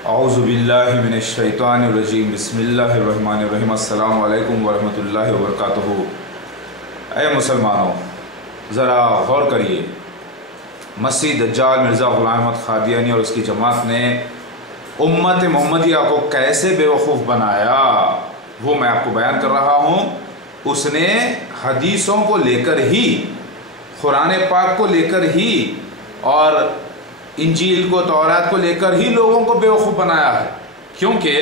औज़ुबिल्लाहि मिनश्शैतानिर्रजीम बिस्मिल्लाहिर्रहमानिर्रहीम अस्सलामु अलैकुम वरहमतुल्लाहि वबरकातुहू। ऐ मुसलमानों, ज़रा गौर करिए। मसीह दज्जाल मिर्ज़ा ग़ुलाम अहमद क़ादियानी और उसकी जमात ने उम्मत मोहम्मदिया को कैसे बेवकूफ़ बनाया, वो मैं आपको बयान कर रहा हूँ। उसने हदीसों को लेकर ही, कुरान पाक को लेकर ही और इंजील को, तौरात को लेकर ही लोगों को बेवकूफ़ बनाया है। क्योंकि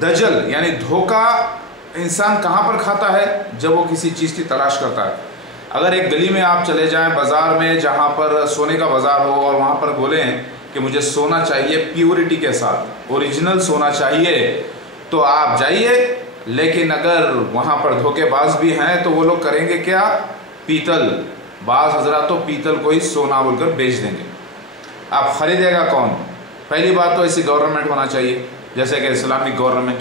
दजल यानी धोखा इंसान कहाँ पर खाता है? जब वो किसी चीज़ की तलाश करता है। अगर एक गली में आप चले जाएं, बाज़ार में, जहाँ पर सोने का बाज़ार हो, और वहाँ पर बोलें कि मुझे सोना चाहिए प्योरिटी के साथ, ओरिजिनल सोना चाहिए, तो आप जाइए। लेकिन अगर वहाँ पर धोखेबाज भी हैं तो वो लोग करेंगे क्या? पीतल, बाज़ हज़रात तो पीतल को ही सोना बोलकर बेच देंगे। आप ख़रीदेगा कौन? पहली बात तो ऐसी गवर्नमेंट होना चाहिए जैसे कि इस्लामिक गवर्नमेंट।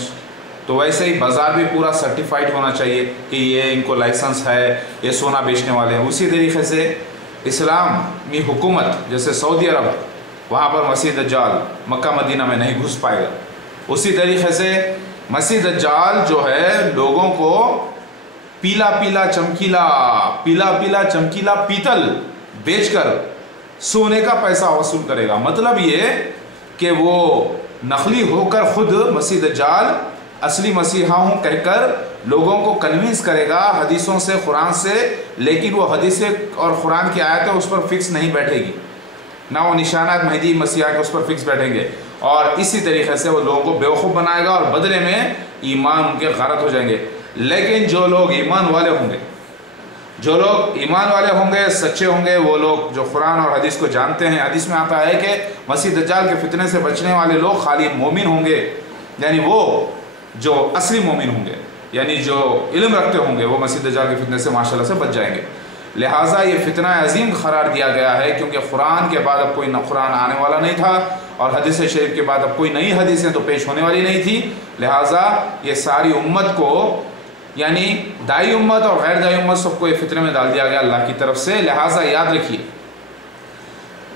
तो वैसे ही बाज़ार भी पूरा सर्टिफाइड होना चाहिए कि ये इनको लाइसेंस है, ये सोना बेचने वाले हैं। उसी तरीके से इस्लामी हुकूमत, जैसे सऊदी अरब, वहाँ पर मसीह दज्जाल मक्का मदीना में नहीं घुस पाएगा। उसी तरीके से मसीह दज्जाल जो है लोगों को पीला पीला चमकीला पीतल बेचकर सोने का पैसा वसूल करेगा। मतलब ये कि वो नकली होकर खुद मसीह दज्जाल असली मसीहा हूँ कहकर लोगों को कन्विंस करेगा हदीसों से, कुरान से। लेकिन वो हदीसें और कुरान की आयतें उस पर फिक्स नहीं बैठेगी, ना वो निशानात महदी मसीहा के उस पर फिक्स बैठेंगे। और इसी तरीके से वो लोगों को बेवकूफ़ बनाएगा और बदले में ईमान उनके गारत हो जाएंगे। लेकिन जो लोग ईमान वाले होंगे, सच्चे होंगे, वो लोग जो कुरान और हदीस को जानते हैं। हदीस में आता है कि मसीह दज्जाल के फितने से बचने वाले लोग खाली मोमिन होंगे, यानी वो जो असली मोमिन होंगे, यानी जो इल्म रखते होंगे, वो मसीह दज्जाल के फितने से माशाल्लाह से बच जाएंगे। लिहाजा ये फितना अजीम करार दिया गया है, क्योंकि कुरान के बाद अब कोई कुरान आने वाला नहीं था और हदीस शरीफ के बाद अब कोई नई हदीसें तो पेश होने वाली नहीं थी। लिहाजा ये सारी उम्मत को, यानी दाई उम्मत और गैर दाई उम्मत, सबको ये फितने में डाल दिया गया अल्लाह की तरफ से। लिहाजा याद रखिए,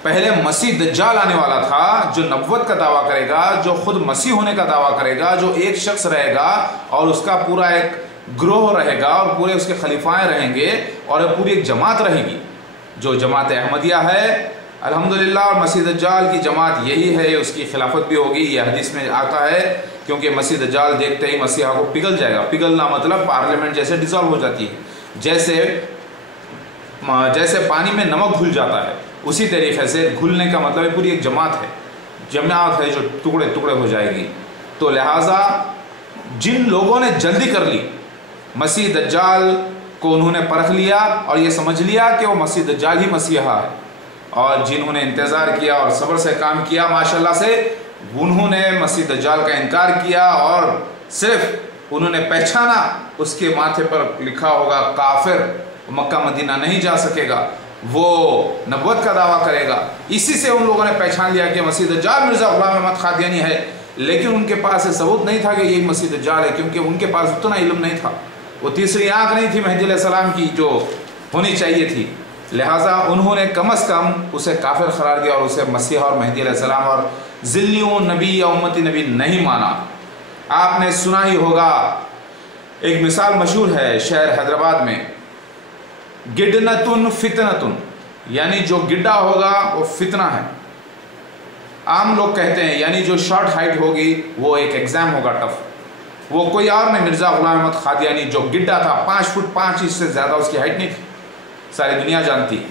पहले मसीह दज्जाल आने वाला था जो नबुव्वत का दावा करेगा, जो खुद मसीह होने का दावा करेगा, जो एक शख्स रहेगा और उसका पूरा एक ग्रोह रहेगा और पूरे उसके खलीफाएँ रहेंगे और पूरी एक जमात रहेगी जो जमात अहमदिया है अल्हम्दुलिल्लाह। और मसीह दज्जाल की जमात यही है, उसकी खिलाफत भी होगी, ये हदीस में आता है। क्योंकि मसीह दज्जाल देखते ही मसीहा को पिघल जाएगा। पिघलना मतलब पार्लियामेंट जैसे डिसॉल्व हो जाती है, जैसे पानी में नमक घुल जाता है, उसी तरीके से घुलने का मतलब पूरी एक जमात है जो टुकड़े टुकड़े हो जाएगी। तो लिहाजा जिन लोगों ने जल्दी कर ली, मसीह दज्जाल को उन्होंने परख लिया और ये समझ लिया कि वो मसीह दज्जाल ही मसीहा है, और जिन्होंने इंतज़ार किया और सब्र से काम किया माशाल्लाह से, उन्होंने मसीह दज्जाल का इनकार किया और सिर्फ उन्होंने पहचाना उसके माथे पर लिखा होगा काफिर, मक्का मदीना नहीं जा सकेगा, वो नबुव्वत का दावा करेगा। इसी से उन लोगों ने पहचान लिया कि मसीह दज्जाल मिर्ज़ा ग़ुलाम अहमद क़ादियानी है। लेकिन उनके पास ये सबूत नहीं था कि यही मसीह दज्जाल है, क्योंकि उनके पास उतना इल्म नहीं था, वो तीसरी आँख नहीं थी मेहदी अलैहिस्सलाम की जो होनी चाहिए थी। लिहाजा उन्होंने कम अज़ कम उसे काफिर करार दिया और उसे मसीहा और मेहदी अलैहिस्सलाम और ज़िल्लियों नबी या उम्मती नबी नहीं माना। आपने सुना ही होगा, एक मिसाल मशहूर है शहर हैदराबाद में, गिडनतुन फितनतुन, यानी जो गिड्डा होगा वो फितना है। आम लोग कहते हैं यानी जो शॉर्ट हाइट होगी वो एक एग्ज़ाम होगा टफ। वो कोई और नहीं, मिर्ज़ा ग़ुलाम अहमद क़ादियानी जो गिड्डा था, 5 फुट 5 इंच से ज़्यादा उसकी हाइट नहीं थी, सारी दुनिया जानती है।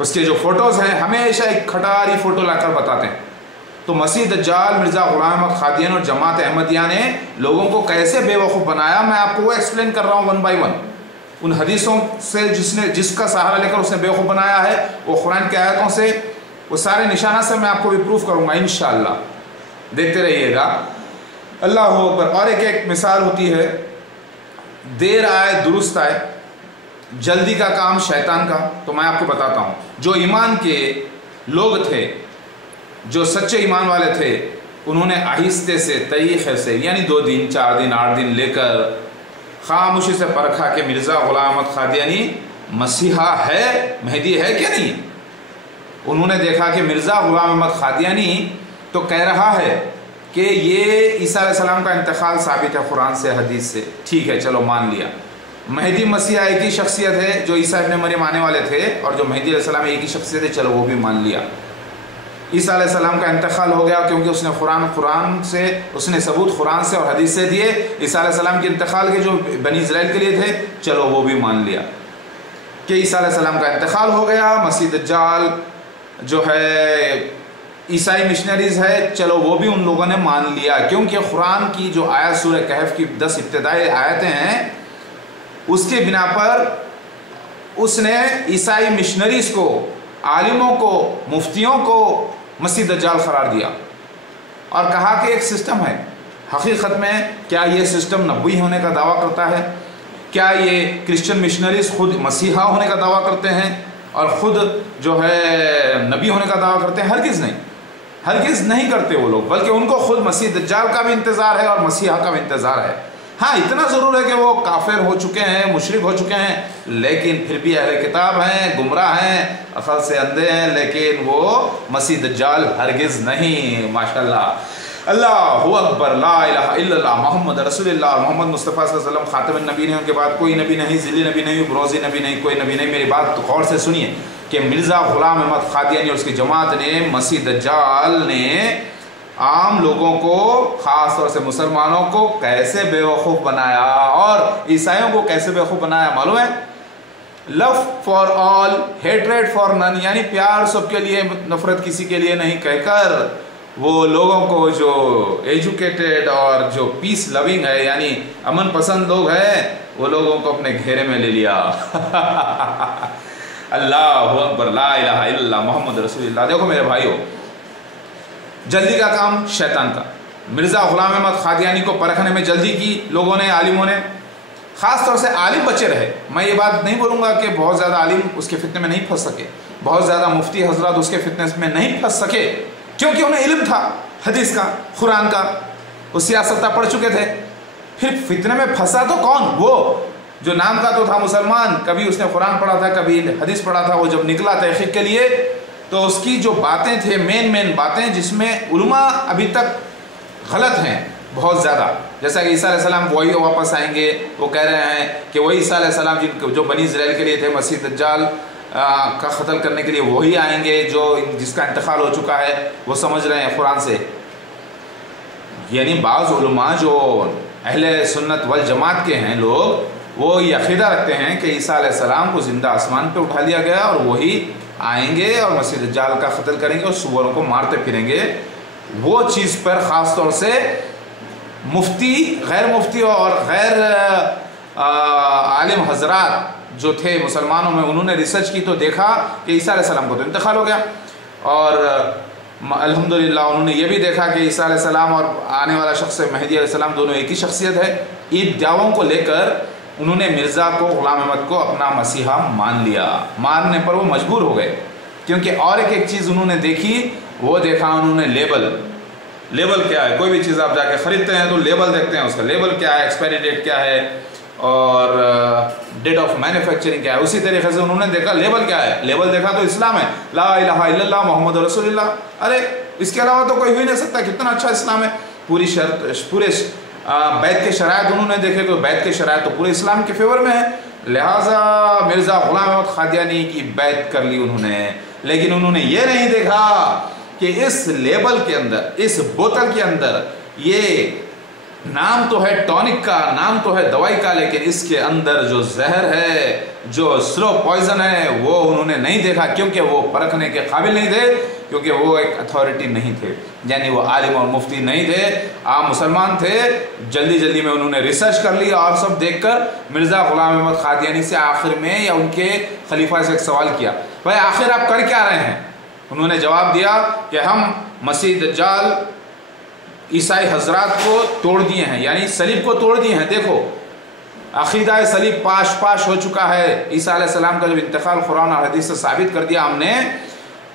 उसके जो फ़ोटोज़ हैं हमेशा एक खटारी फ़ोटो लाकर बताते हैं। तो मसीह दज्जाल मिर्ज़ा ग़ुलाम अहमद क़ादियानी और जमात अहमदिया ने लोगों को कैसे बेवकूफ़ बनाया, मैं आपको वो एक्सप्लेन कर रहा हूँ वन बाई वन। उन हदीसों से जिसका सहारा लेकर उसने बेवकूफ़ बनाया है, वो कुरान की आयतों से, वो सारे निशाना से मैं आपको भी प्रूफ करूँगा इंशाअल्लाह। देखते रहिएगा। अल्लाह अकबर। और एक मिसाल होती है, देर आए दुरुस्त आए, जल्दी का काम शैतान का। तो मैं आपको बताता हूँ, जो ईमान के लोग थे, जो सच्चे ईमान वाले थे, उन्होंने आहिस्ते से, तरीक़े से, यानी 2 दिन 4 दिन 8 दिन लेकर खामोशी से परखा कि मिर्ज़ा ग़ुलाम अहमद क़ादियानी मसीहा है, मेहदी है कि नहीं। उन्होंने देखा कि मिर्ज़ा ग़ुलाम अहमद क़ादियानी तो कह रहा है कि ये ईसा अलैहिस्सलाम का इंतकाल साबित है कुरान से, हदीस से, ठीक है चलो मान लिया। महदी मसीह एक ही शख्सियत है जो ईसा इब्न मरियम आने वाले थे, और जो महदी अलैहिस्सलाम एक ही शख्सियत है, चलो वो भी मान लिया। ईसा अलैहिस्सलाम का इंतकाल हो गया क्योंकि उसने कुरान से उसने सबूत कुरान से और हदीस से दिए। ईसा अलैहिस्सलाम के इंतकाल के जो बनी इस्राइल के लिए थे, चलो वो भी मान लिया कि ईसा अलैहिस्सलाम का इंतकाल हो गया। मसीह दज्जाल जो है ईसाई मिशनरीज़ है, चलो वो भी उन लोगों ने मान लिया, क्योंकि कुरान की जो आयत सूरह कहफ की 10 इब्तिदाई आयतें हैं, उसके बिना पर उसने ईसाई मिशनरीज़ को, आलिमों को, मुफ्तियों को मसीह दज्जाल करार दिया और कहा कि एक सिस्टम है। हकीकत में क्या ये सिस्टम नबी होने का दावा करता है? क्या ये क्रिश्चियन मिशनरीज़ खुद मसीहा होने का दावा करते हैं और ख़ुद जो है नबी होने का दावा करते हैं? हरगिज़ नहीं करते वो लोग, बल्कि उनको खुद मसीह दज्जाल का भी इंतज़ार है और मसीहा का भी इंतज़ार है। हाँ, इतना ज़रूर है कि वो काफिर हो चुके हैं, मुशरिक हो चुके हैं, लेकिन फिर भी अहले किताब हैं, गुमराह हैं, अक़ल से अंधे हैं, लेकिन वो मसीह दज्जाल हरगिज़ नहीं। माशाअल्लाह, अल्लाहु अकबर, ला इलाहा इल्लल्लाह मोहम्मद रसूलुल्लाह। मोहम्मद मुस्तफ़ा सल्लल्लाहु अलैहि वसल्लम खातमुन नबी हैं, उनके बाद कोई नबी नहीं, ज़िली नबी नहीं, ब्रोज़ी नबी नहीं, कोई नबी नहीं। मेरी बात तो गौर से सुनिए कि मिर्ज़ा ग़ुलाम अहमद क़ादियानी और उसकी जमात ने मसीह दज्जाल ने आम लोगों को, ख़ास तौर से मुसलमानों को कैसे बेवकूफ़ बनाया और ईसाइयों को कैसे बेवकूफ़ बनाया मालूम है? Love for all, hatred for none, यानी प्यार सबके लिए, नफरत किसी के लिए नहीं कहकर वो लोगों को जो एजुकेटेड और जो पीस लविंग है, यानी अमन पसंद लोग हैं, वो लोगों को अपने घेरे में ले लिया। अल्लाहु अकबर, ला इलाहा इल्लल्लाह मोहम्मद रसूलुल्लाह। देखो मेरे भाइयों, जल्दी का काम शैतान का। मिर्ज़ा ग़ुलाम अहमद क़ादियानी को परखने में जल्दी की लोगों ने, आलिमों ने, ख़ास तौर से आलिम बचे रहे। मैं ये बात नहीं बोलूँगा कि बहुत ज़्यादा आलिम उसके फितने में नहीं फंस सके, बहुत ज़्यादा मुफ्ती हजरत उसके फितने में नहीं फंस सके, क्योंकि उन्हें इल्म था हदीस का, कुरान का, वो सियासत पढ़ चुके थे। फिर फितने में फंसा तो कौन? वो जो नाम का तो था मुसलमान, कभी उसने कुरान पढ़ा था, कभी हदीस पढ़ा था। वो जब निकला तहक़ीक़ के लिए तो उसकी जो बातें थे, मेन बातें जिसमें उलमा अभी तक गलत हैं बहुत ज़्यादा, जैसा कि ईसा अलैहिस्सलाम वही वापस आएंगे, वो कह रहे हैं कि वही ईसा अलैहिस्सलाम जो बनी इस्राइल के लिए थे, मसीह दज्जाल का क़त्ल करने के लिए वही आएंगे जो जिसका इंतकाल हो चुका है, वो समझ रहे हैं कुरान से। यानी बाज़ उलमा जो अहले सुन्नत वल जमात के हैं लोग, वो ये अक़ीदा रखते हैं कि ईसा अलैहिस्सलाम को ज़िंदा आसमान पे उठा लिया गया और वही आएंगे और मसीह दज्जाल का क़त्ल करेंगे और सूअरों को मारते फिरेंगे। वो चीज़ पर ख़ास तौर से मुफ्ती, गैर मुफ्ती और गैर आलिम हजरात जो थे मुसलमानों में, उन्होंने रिसर्च की तो देखा कि ईसा अलैहिस्सलाम को तो इंतकाल हो गया, और अल्हम्दुलिल्लाह उन्होंने ये भी देखा कि ईसा अलैहिस्सलाम और आने वाला शख्स महदी अलैहिस्सलाम दोनों एक ही शख्सियत है। इन दावों को लेकर उन्होंने मिर्ज़ा को, ग़ुलाम अहमद को अपना मसीहा मान लिया। मानने पर वो मजबूर हो गए, क्योंकि और एक चीज़ उन्होंने देखी, वो देखा उन्होंने लेबल क्या है। कोई भी चीज़ आप जाके ख़रीदते हैं तो लेबल देखते हैं, उसका लेबल क्या है, एक्सपायरी डेट क्या है और डेट ऑफ मैन्युफैक्चरिंग क्या है। उसी तरीके से उन्होंने देखा लेबल क्या है, लेबल देखा तो इस्लाम है, ला इलाहा इल्लल्लाह मोहम्मद रसूलुल्लाह। अरे इसके अलावा तो कोई हो ही नहीं सकता, कितना अच्छा इस्लाम है। पूरे बैत के शराइत उन्होंने देखे तो बैत के शराइत तो पूरे इस्लाम के फेवर में है, लिहाजा मिर्ज़ा ग़ुलाम अहमद क़ादियानी की बैत कर ली उन्होंने। लेकिन उन्होंने ये नहीं देखा कि इस लेबल के अंदर, इस बोतल के अंदर, ये नाम तो है टॉनिक का, नाम तो है दवाई का, लेकिन इसके अंदर जो जहर है, जो स्लो पॉइजन है, वो उन्होंने नहीं देखा, क्योंकि वो परखने के काबिल नहीं थे, क्योंकि वो एक अथॉरिटी नहीं थे, यानी वो आलिम और मुफ्ती नहीं थे, आम मुसलमान थे। जल्दी में उन्होंने रिसर्च कर लिया और सब देखकर मिर्ज़ा ग़ुलाम अहमद क़ादियानी से आखिर में या उनके खलीफा से एक सवाल किया, भाई आखिर आप कर क्या रहे हैं? उन्होंने जवाब दिया कि हम मसीह दज्जाल ईसाई हजरात को तोड़ दिए हैं, यानी सलीब को तोड़ दिए हैं। देखो अक़ीदा सलीब पाश हो चुका है। ईसा अलैहिस्सलाम का जब इंतकाल कुरान और हदीस से साबित कर दिया हमने,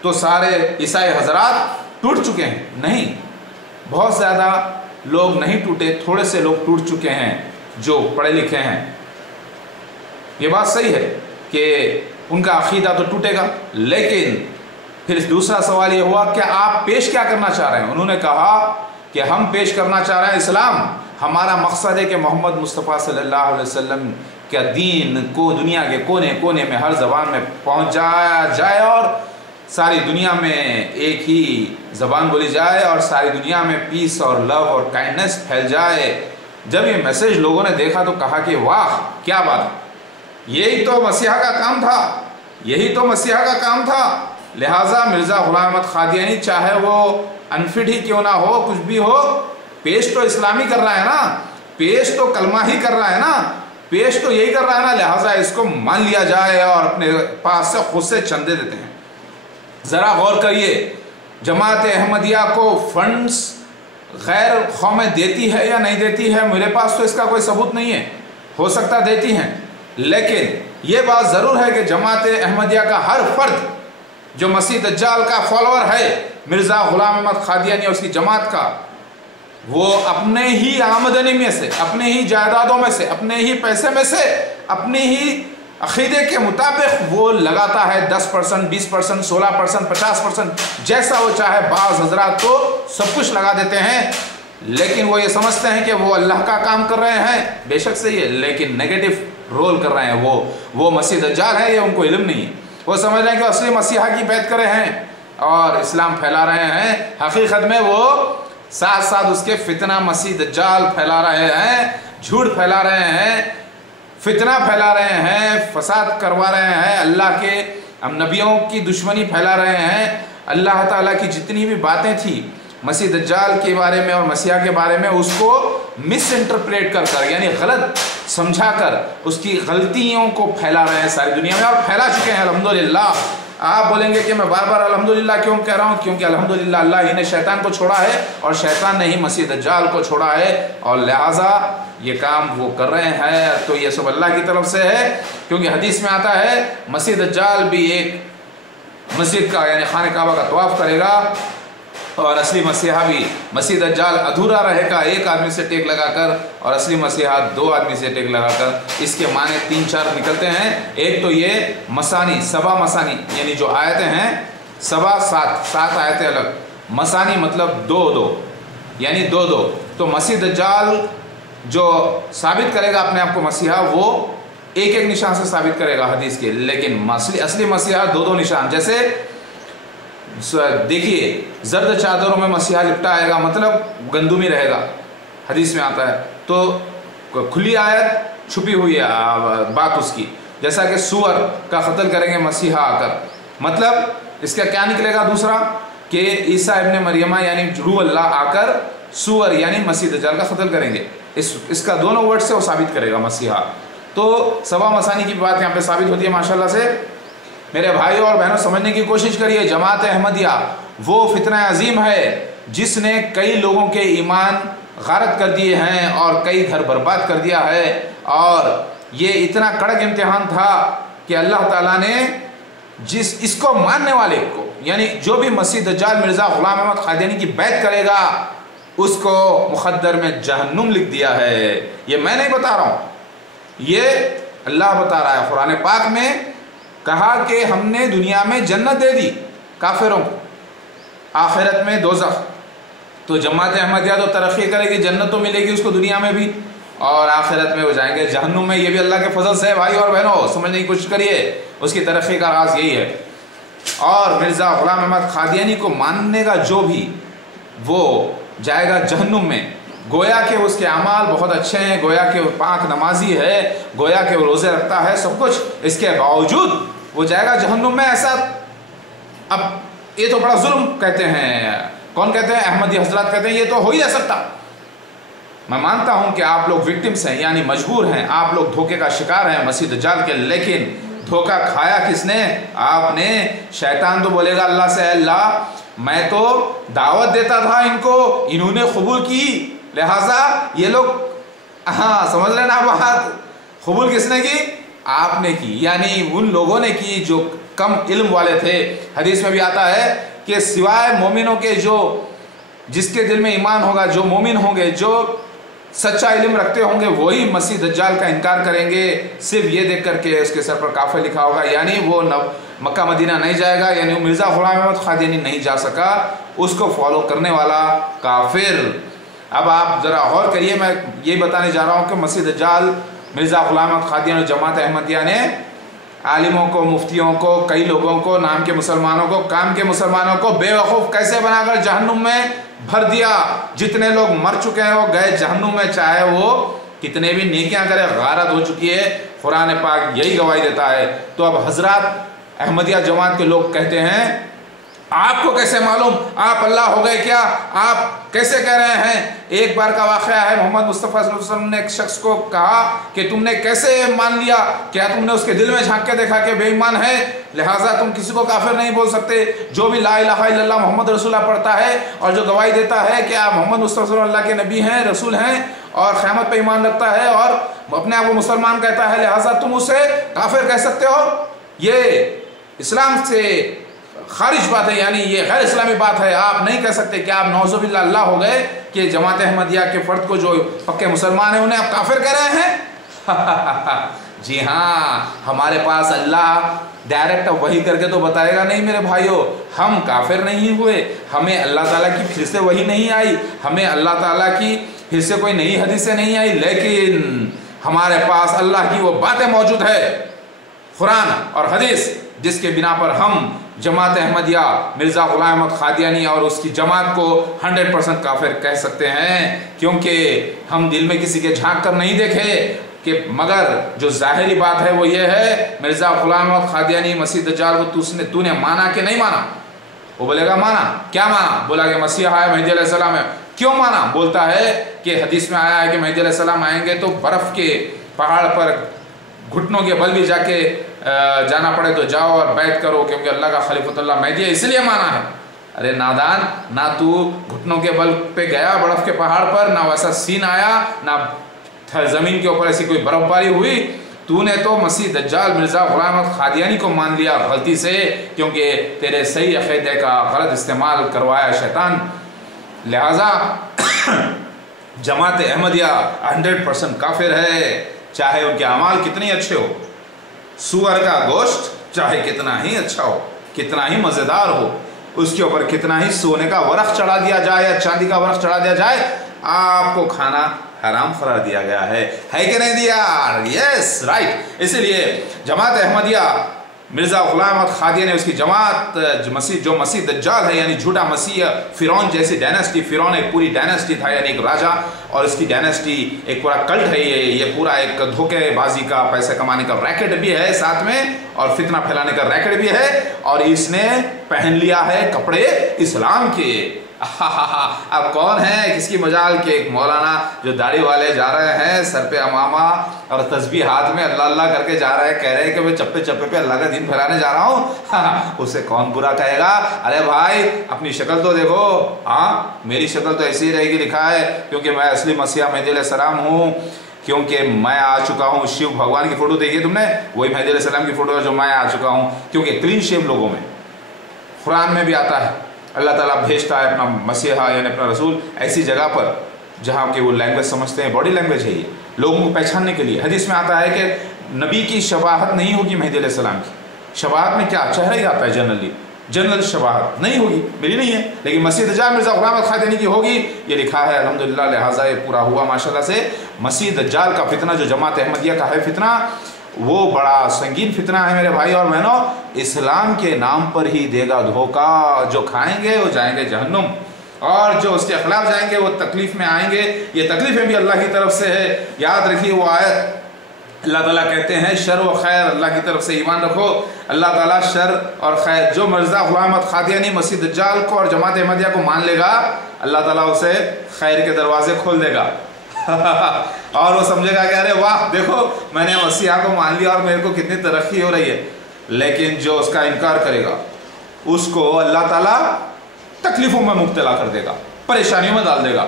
तो सारे ईसाई हजरात टूट चुके हैं। नहीं, बहुत ज़्यादा लोग नहीं टूटे, थोड़े से लोग टूट चुके हैं जो पढ़े लिखे हैं। ये बात सही है कि उनका अक़ीदा तो टूटेगा, लेकिन फिर दूसरा सवाल ये हुआ कि आप पेश क्या करना चाह रहे हैं? उन्होंने कहा कि हम पेश करना चाह रहे हैं इस्लाम। हमारा मकसद है कि मोहम्मद मुस्तफ़ा सल्लल्लाहु अलैहि वसल्लम का दीन को दुनिया के कोने कोने में हर ज़बान में पहुंचाया जाए और सारी दुनिया में एक ही ज़बान बोली जाए और सारी दुनिया में पीस और लव और काइंडनेस फैल जाए। जब ये मैसेज लोगों ने देखा तो कहा कि वाह क्या बात है, यही तो मसीहा का काम था, यही तो मसीहा का काम था। लिहाजा मिर्ज़ा ग़ुलाम अहमद क़ादियानी चाहे वो अनफिट ही क्यों ना हो, कुछ भी हो, पेश तो इस्लामी कर रहा है ना, पेश तो कलमा ही कर रहा है ना, पेश तो यही कर रहा है ना, लिहाजा इसको मान लिया जाए और अपने पास से खुद से चंदे देते हैं। ज़रा गौर करिए, जमात अहमदिया को फंड्स गैर कौमें देती है या नहीं देती है, मेरे पास तो इसका कोई सबूत नहीं है, हो सकता देती हैं, लेकिन ये बात ज़रूर है कि जमात अहमदिया का हर फर्द जो मसीह दज्जाल का फॉलोअर है, मिर्ज़ा ग़ुलाम अहमद क़ादियानी और उसकी जमात का, वो अपने ही आमदनी में से, अपने ही जायदादों में से, अपने ही पैसे में से, अपने ही अक़ीदे के मुताबिक वो लगाता है 10%, 20%, 16%, 50%, जैसा वो चाहे। बाज़ हज़रात तो सब कुछ लगा देते हैं, लेकिन वो ये समझते हैं कि वो अल्लाह का काम कर रहे हैं, बेशक सही है, लेकिन नेगेटिव रोल कर रहे हैं। वो मसीह दज्जाल है, ये उनको इल्म नहीं है। वो समझ रहे हैं कि असली मसीहा की बैत कर रहे हैं और इस्लाम फैला रहे हैं। हकीकत में वो साथ साथ उसके फितना मसीह दज्जाल फैला रहे हैं, झूठ फैला रहे हैं, फितना फैला रहे हैं, फसाद करवा रहे हैं, अल्लाह के नबियों की दुश्मनी फैला रहे हैं। अल्लाह ताला की जितनी भी बातें थी मसीह दज्जाल के बारे में और मसीहा के बारे में, उसको मिस इंटरप्रेट कर कर, यानी गलत समझा कर, उसकी गलतियों को फैला रहे हैं सारी दुनिया में और फैला चुके हैं अल्हम्दुलिल्लाह। आप बोलेंगे कि मैं बार बार अल्हम्दुलिल्लाह क्यों कह रहा हूँ? क्योंकि अल्हम्दुलिल्लाह अल्लाह ही ने शैतान को छोड़ा है और शैतान ने ही मसीह दज्जाल को छोड़ा है, और लिहाजा ये काम वो कर रहे हैं तो ये सब अल्लाह की तरफ से है। क्योंकि हदीस में आता है मसीह दज्जाल भी एक मस्जिद का यानी खाने काबा का तवाफ़ करेगा और असली मसीहा भी, मसीह दज्जाल अधूरा रहेगा एक आदमी से टेक लगाकर और असली मसीहा 2 आदमी से टेक लगाकर। इसके माने 3-4 निकलते हैं। एक तो ये मसानी, सबा मसानी, यानी जो आयतें हैं, सबा 7 आयतें अलग, मसानी मतलब 2-2 यानी 2-2। तो मसीह दज्जाल जो साबित करेगा अपने आप को मसीहा, वो एक निशान से साबित करेगा हदीस के, लेकिन असली मसीहा 2-2 निशान। जैसे देखिए, जर्द चादरों में मसीहा लिपटा आएगा, मतलब गंदुमी रहेगा, हदीस में आता है। तो खुली आयत, छुपी हुई बात उसकी, जैसा कि सूअर का कत्ल करेंगे मसीहा आकर, मतलब इसका क्या निकलेगा दूसरा कि ईसा इब्ने मरियमा यानी रूह अल्लाह आकर सूअर यानी मसीह दज्जाल का कत्ल करेंगे। इसका दोनों वर्ड से वो साबित करेगा मसीहा। तो सबा मसानी की बात यहाँ पे साबित होती है माशाल्लाह से। मेरे भाइयों और बहनों, समझने की कोशिश करिए, जमात अहमदिया वो फितना अजीम है जिसने कई लोगों के ईमान गारत कर दिए हैं और कई घर बर्बाद कर दिया है। और ये इतना कड़क इम्तिहान था कि अल्लाह ताला ने इसको मानने वाले को, यानी जो भी मसीह दज्जाल मिर्ज़ा ग़ुलाम अहमद क़ादियानी की बैत करेगा, उसको मुक़द्दर में जहन्नुम लिख दिया है। ये मैं नहीं बता रहा हूँ, ये अल्लाह बता रहा है। कुरान पाक में कहा कि हमने दुनिया में जन्नत दे दी काफिरों को, आखिरत में दोज़ख। तो जमात अहमदिया तो तरक्की करेगी, जन्नत तो मिलेगी उसको दुनिया में भी, और आखिरत में वो जाएंगे जहन्नुम में। ये भी अल्लाह के फजल से है भाई और बहनों, समझने की कोशिश करिए, उसकी तरक्की का राज यही है। और मिर्ज़ा ग़ुलाम अहमद क़ादियानी को मानने का जो भी, वो जाएगा जहन्नुम में। गोया के उसके अमाल बहुत अच्छे हैं, गोया के वो पाक नमाजी है, गोया के वो रोज़े रखता है, सब कुछ, इसके बावजूद वो जाएगा जहन्नुम में। ऐसा, अब ये तो बड़ा जुल्म कहते हैं, कौन कहते हैं? अहमदी हजरात कहते हैं ये तो हो ही नहीं सकता। मैं मानता हूँ कि आप लोग विक्टिम्स हैं, यानी मजबूर हैं, आप लोग धोखे का शिकार हैं मसीह दज्जाल के, लेकिन धोखा खाया किसने? आपने। शैतान तो बोलेगा अल्लाह से, अल्लाह मैं तो दावत देता था इनको, इन्होंने कबूल की, लिहाजा ये लोग, हाँ समझ लेना बात, कबूल किसने की? आपने की, यानी उन लोगों ने की जो कम इल्म वाले थे। हदीस में भी आता है कि सिवाय मोमिनों के, जो जिसके दिल में ईमान होगा, जो मोमिन होंगे, जो सच्चा इल्म रखते होंगे, वही मसीह दज्जाल का इनकार करेंगे, सिर्फ ये देख करके उसके सर पर काफिर लिखा होगा, यानी वो मक्का मदीना नहीं जाएगा, यानी मिर्ज़ा ग़ुलाम अहमद क़ादियानी नहीं जा सका, उसको फॉलो करने वाला काफिर। अब आप ज़रा गौर करिए, मैं ये बताने जा रहा हूँ कि मसीह दज्जाल मिर्ज़ा ग़ुलाम अहमद क़ादियानी और जमात अहमदिया ने आलिमों को, मुफ्तियों को, कई लोगों को, नाम के मुसलमानों को, काम के मुसलमानों को बेवकूफ़ कैसे बनाकर जहन्नुम में भर दिया। जितने लोग मर चुके हैं वो गए जहन्नुम में, चाहे वो कितने भी नेकियां करे, गारत हो चुकी है। कुरान पाक यही गवाही देता है। तो अब हजरत अहमदिया जमात के लोग कहते हैं आपको कैसे मालूम, आप अल्लाह हो गए क्या, आप कैसे कह रहे हैं। एक बार का वाक़या है, मोहम्मद मुस्तफ़ा सल्लल्लाहु अलैहि वसल्लम ने एक शख्स को कहा कि तुमने कैसे मान लिया, क्या तुमने उसके दिल में झांक के देखा कि बेईमान है, लिहाजा तुम किसी को काफिर नहीं बोल सकते। जो भी ला इलाहा इल्लल्लाह मोहम्मद रसूलुल्लाह पढ़ता है और जो गवाही देता है कि आप मोहम्मद मुस्तफ़ा सल्लल्लाहु अलैहि वसल्लम अल्लाह के नबी हैं, रसूल हैं और क़यामत पे ईमान रखता है और अपने आप को मुसलमान कहता है, लिहाजा तुम उसे काफिर कह सकते हो। ये इस्लाम से खारिज बात है, यानी ये गैर इस्लामी बात है। आप नहीं कह सकते कि आप नौजुबिल्लाह अल्लाह हो गए कि जमात अहमदिया के फ़र्द को जो पक्के मुसलमान हैं उन्हें आप काफिर कह रहे हैं। जी हाँ, हमारे पास अल्लाह डायरेक्ट वही करके तो बताएगा नहीं मेरे भाइयों, हम काफिर नहीं हुए, हमें अल्लाह ताला की फिर से वही नहीं आई, हमें अल्लाह ताला की फिर से कोई नई हदीसें नहीं आई, लेकिन हमारे पास अल्लाह की वो बातें मौजूद है, कुरान और हदीस, जिसके बिना पर हम जमात अहमदिया मिर्ज़ा ग़ुलाम अहमद क़ादियानी और उसकी जमात को 100% काफिर कह सकते हैं। क्योंकि हम दिल में किसी के झांक कर नहीं देखे कि, मगर जो ज़ाहिरी बात है वो ये है, मिर्ज़ा ग़ुलाम अहमद क़ादियानी मसीह दज्जाल को तूने माना कि नहीं माना। वो बोलेगा माना। क्या माना? बोला कि मसीहा है, मेहदी अलैहिस्सलाम है। क्यों माना? बोलता है कि हदीस में आया है कि मेहदी अलैहिस्सलाम आएंगे तो बर्फ़ के पहाड़ पर घुटनों के बल भी जाके जाना पड़े तो जाओ और बैत करो, क्योंकि अल्लाह का खलीफतुल्लाह मेहदी है, इसलिए माना है। अरे नादान, ना तू घुटनों के बल पे गया बर्फ़ के पहाड़ पर, ना वैसा सीन आया, ना ज़मीन के ऊपर ऐसी कोई बर्फबारी हुई। तूने तो मसीह दज्जाल मिर्ज़ा ग़ुलाम अहमद क़ादियानी को मान लिया गलती से, क्योंकि तेरे सही अक़ीदे का गलत इस्तेमाल करवाया शैतान। लिहाजा जमात अहमदिया 100% काफिर है, चाहे उनके अमाल कितने अच्छे हो। सूअर का गोश्त चाहे कितना ही अच्छा हो, कितना ही मज़ेदार हो, उसके ऊपर कितना ही सोने का वरख चढ़ा दिया जाए या चांदी का वरख चढ़ा दिया जाए, आपको खाना हराम करार दिया गया है कि नहीं दिया? Yes, right. इसीलिए जमात अहमदिया मिर्ज़ा ग़ुलाम अहमद क़ादियानी ने उसकी जमात जो मसीह दज्जाल है, यानी झूठा मसीह, फ़िरौन जैसी डायनेस्टी, फ़िरौन एक पूरी डायनेस्टी था, यानी एक राजा, और इसकी डायनेस्टी एक पूरा कल्ट है। ये पूरा एक धोखेबाजी का, पैसे कमाने का रैकेट भी है साथ में, और फितना फैलाने का रैकेट भी है, और इसने पहन लिया है कपड़े इस्लाम के। अब कौन है, किसकी मजाल के एक मौलाना जो दाढ़ी वाले जा रहे हैं, सर पे अमामा और तस्बीह हाथ में अल्लाह अल्लाह करके जा रहे हैं, कह रहे हैं कि मैं चप्पे चप्पे पे अल्लाह का दिन फैलाने जा रहा हूँ। उसे कौन बुरा कहेगा? अरे भाई अपनी शक्ल तो देखो। हाँ, मेरी शक्ल तो ऐसी ही रहेगी, लिखा है, क्योंकि मैं असली मसीहा मेहदी अलैहिस्सलाम हूँ, क्योंकि मैं आ चुका हूँ। शिव भगवान की फ़ोटो देखी तुमने? वही मेहदी अलैहिस्सलाम की फ़ोटो है जो मैं आ चुका हूँ, क्योंकि क्लीन शेव लोगों में, कुरान में भी आता है, अल्लाह ताला भेजता है अपना मसीहा यानी अपना रसूल ऐसी जगह पर जहाँ की वो लैंग्वेज समझते हैं, बॉडी लैंग्वेज है ये, लोगों को पहचानने के लिए। हदीस में आता है कि नबी की शबाहत नहीं होगी मेहदी अलैहिस्सलाम की। शबाहत में क्या? चेहरा ही आता है जनरल शबाहत नहीं होगी, मेरी नहीं है, लेकिन मसीह दज्जाल मिर्ज़ा ग़ुलाम अहमद क़ादियानी की होगी, ये लिखा है अल्हम्दुलिल्लाह। लिहाजा ये पूरा हुआ माशाल्लाह से। मसीह दज्जाल का फितना जो जमात अहमदिया का है फितना, वो बड़ा संगीन फितना है मेरे भाई और बहनों। इस्लाम के नाम पर ही देगा धोखा। जो खाएंगे वो जाएंगे जहन्नुम, और जो उसके खिलाफ जाएंगे वो तकलीफ में आएंगे। ये तकलीफें भी अल्लाह की तरफ से है। याद रखिए वो आयत, अल्लाह ताला कहते हैं शर व खैर अल्लाह की तरफ से, ईमान रखो। अल्लाह ताला शर और खैर, जो मिर्ज़ा ग़ुलाम अहमद क़ादियानी मसीह दज्जाल को और जमात अहमदिया को मान लेगा, अल्लाह ताला उसे खैर के दरवाजे खोल देगा। और वो समझेगा कि अरे वाह देखो मैंने मसीहा को मान लिया और मेरे को कितनी तरक्की हो रही है। लेकिन जो उसका इनकार करेगा उसको अल्लाह ताला तकलीफों में मुब्तला कर देगा, परेशानियों में डाल देगा,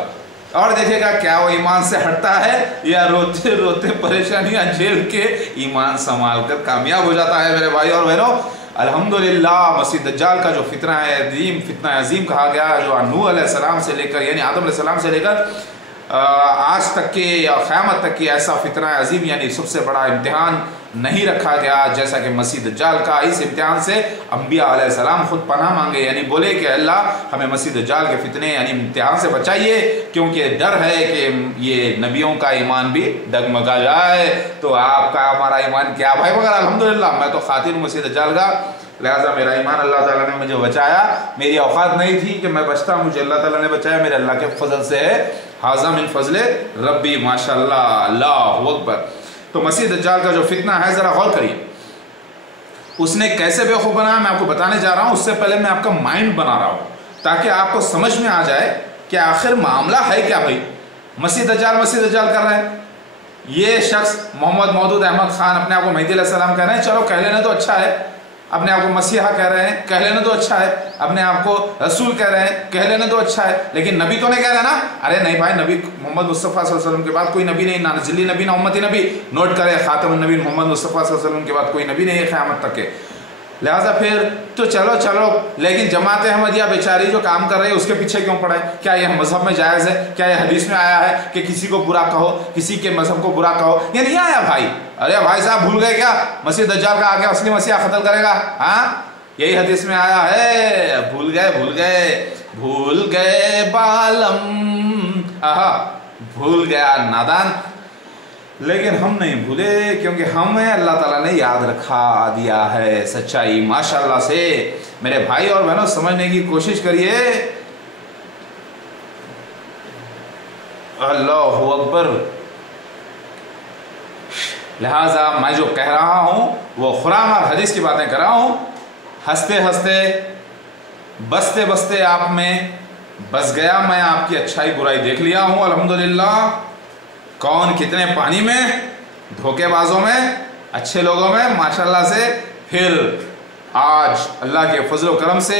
और देखेगा क्या वो ईमान से हटता है या रोते रोते परेशानियां झेल के ईमान संभाल कर कामयाब हो जाता है। मेरे भाई और बहनों, अल्हम्दुलिल्लाह मसीह दज्जाल का जो फितना है, अजीम फितना अजीम कहा गया, जो नूह अलैहिस्सलाम से लेकर यानी आदम अलैहिस्सलाम से लेकर आज तक के या क़यामत तक की ऐसा फितना अजीम यानी सबसे बड़ा इम्तिहान नहीं रखा गया जैसा कि मसीह दज्जाल का। इस इम्तिहान से अम्बिया अलैहिस्सलाम खुद पनाह मांगे, यानी बोले कि अल्लाह हमें मसीह दज्जाल के फितने यानी इम्तिहान से बचाइए, क्योंकि डर है कि ये नबियों का ईमान भी डगमगा जाए। तो आपका हमारा ईमान क्या भाई? मगर अल्हम्दुलिल्लाह मैं तो खातिर हूँ मसीह दज्जाल का, लिहाजा मेरा ईमान अल्लाह ताला ने मुझे बचाया। मेरी औकात नहीं थी कि मैं बचता, मुझे अल्लाह ताला ने बचाया, मेरे अल्लाह के फजल से है। हाज़ा मिन फजले रब्बी, माशाअल्लाह, अल्लाहु अकबर। तो मसीह दज्जाल का जो फितना है ज़रा गौर करिए, उसने कैसे बेवकूफ़ बनाया मैं आपको बताने जा रहा हूँ। उससे पहले मैं आपका माइंड बना रहा हूँ ताकि आपको समझ में आ जाए कि आखिर मामला है क्या भाई। मसीह दज्जाल कर रहे हैं, ये शख्स मोहम्मद मौदूद अहमद खान अपने आप को मेहदी अलैहिस्सलाम कह रहे हैं, चलो कह लेना तो अच्छा है। अपने आप को मसीहा कह रहे हैं, कह लेना तो अच्छा है। अपने आप को रसूल कह रहे हैं, कह लेना तो अच्छा है। लेकिन नबी तो नहीं कह रहे ना? अरे नहीं भाई, नबी मोहम्मद मुस्तफ़ा सल्लल्लाहु अलैहि वसल्लम के बाद कोई नबी नहीं, ना जिल्ली नबी ना उम्मती नबी। नोट करें, खातमुन नबी मोहम्मद मुस्तफ़ा सल्लल्लाहु अलैहि वसल्लम के बाद कोई नबी नहीं है क़यामत तक के। लिहाजा फिर तो चलो, लेकिन जमात अहमदिया बेचारी जो काम कर रही है उसके पीछे क्यों पड़े? क्या यह मजहब में जायज़ है? क्या यह हदीस में आया है कि किसी को बुरा कहो, किसी के मजहब को बुरा कहो? ये नहीं आया भाई। अरे भाई साहब, भूल गए क्या? मसीह दज्जाल का आगे असली मसीहा कत्ल करेगा? हाँ, यही हदीस में आया है। भूल गए बालम, आहा, भूल गया नादान। लेकिन हम नहीं भूले, क्योंकि हमें अल्लाह ताला ने याद रखा दिया है सच्चाई माशाल्लाह से। मेरे भाई और बहनों, समझने की कोशिश करिए। अल्लाहु अकबर। लिहाजा मैं जो कह रहा हूँ वो कुरान और हदीस की बातें कर रहा हूँ। हंसते हंसते बसते बसते आप में बस गया, मैं आपकी अच्छाई बुराई देख लिया हूँ अल्हम्दुलिल्लाह। कौन कितने पानी में, धोखेबाजों में, अच्छे लोगों में माशाल्लाह से। फिर आज अल्लाह के फजल व करम से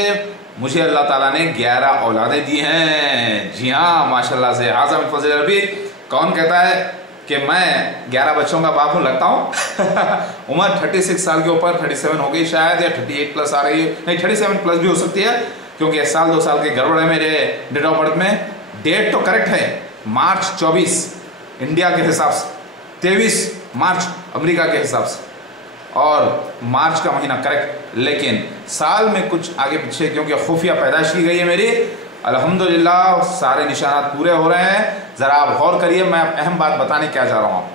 मुझे अल्लाह ताला ने 11 औलादें दी हैं। जी हाँ, माशाल्लाह से। हाज़ा मिन फज़ल रब्बी। कौन कहता है कि मैं 11 बच्चों का बाप हूँ? लगता हूँ। उम्र 36 साल के ऊपर 37 हो गई शायद, या 38 प्लस आ रही है। नहीं, 37 प्लस भी हो सकती है, क्योंकि 1 साल 2 साल के गड़बड़ है मेरे डेट ऑफ बर्थ में। डेट तो करेक्ट है, मार्च 24 इंडिया के हिसाब से, 23 मार्च अमेरिका के हिसाब से, और मार्च का महीना करेक्ट। लेकिन साल में कुछ आगे पीछे, क्योंकि खुफिया पैदाइश की गई है मेरी। अल्हम्दुलिल्लाह सारे निशानात पूरे हो रहे हैं। ज़रा आप गौर करिए, मैं अहम बात बताने क्या जा रहा हूँ।